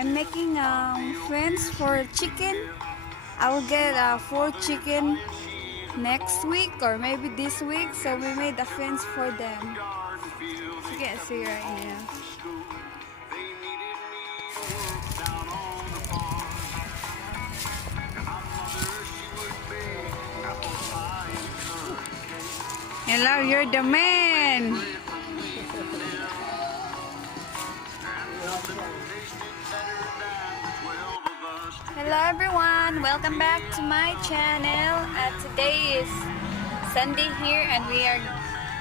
I'm making fence for chicken. I will get 4 chicken next week or maybe this week. So we made a fence for them. You can't see right now. Hello, you're the man. Hello everyone, welcome back to my channel. Today is Sunday here and we are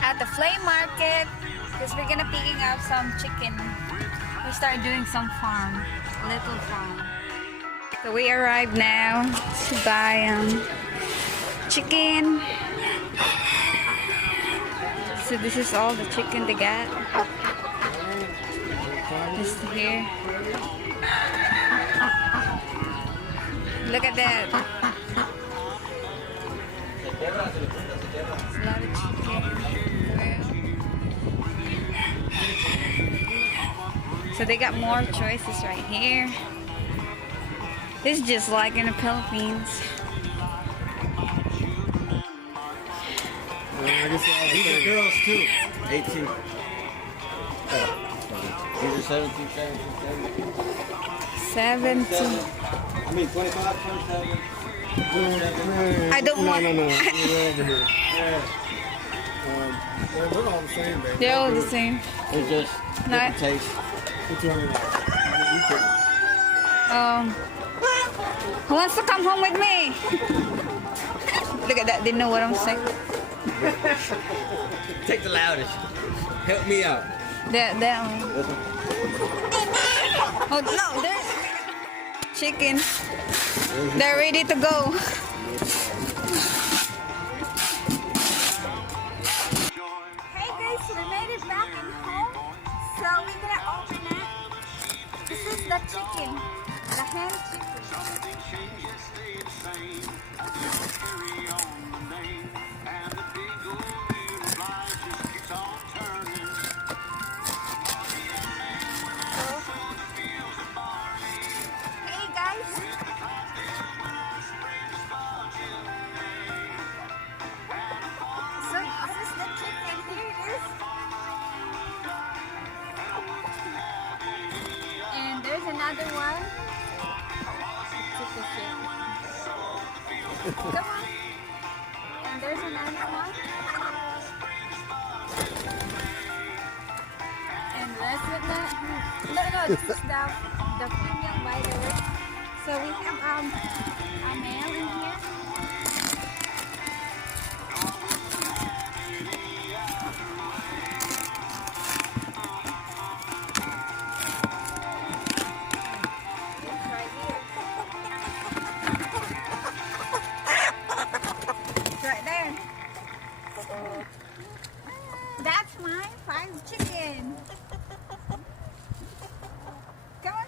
at the flea market because we're gonna picking up some chicken. We start doing some farm, little farm. So we arrived now to buy chicken. So this is all the chicken they got. This here. Look at that. It's a lot of chicken. So they got more choices right here. It's just like in the Philippines. These are girls too. 18. Oh, these are 17, 17, 17. I mean 25, 27. I don't want. No. We're over here. Yeah. They're all the same, baby. They're all the same. It's just different taste. Which one is that? Who wants to come home with me? Look at that. They know what I'm saying. Take the loudest. Help me out. That one. Oh no, there's chicken. They're ready to go. Hey guys, we made it back in home. So we're gonna open it. This is the chicken, the hen chicken. Another one. Come on. And there's another one. And let's look at no, this is the premium by the way. So we have a male in here. That's my 5 chicken. Come on.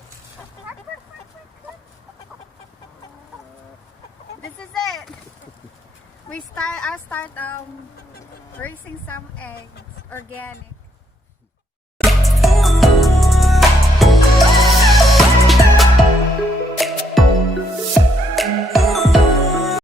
This is it. I start raising some eggs, organic.